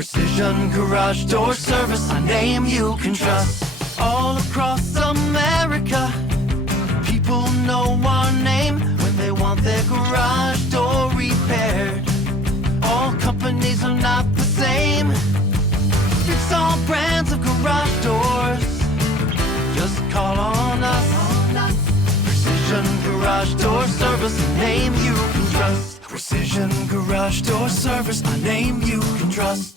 Precision Garage Door Service, a name you can trust. All across America, people know our name when they want their garage door repaired. All companies are not the same. Fix all brands of garage doors. Just call on us. Precision Garage Door Service, a name you can trust. Precision Garage Door Service, a name you can trust.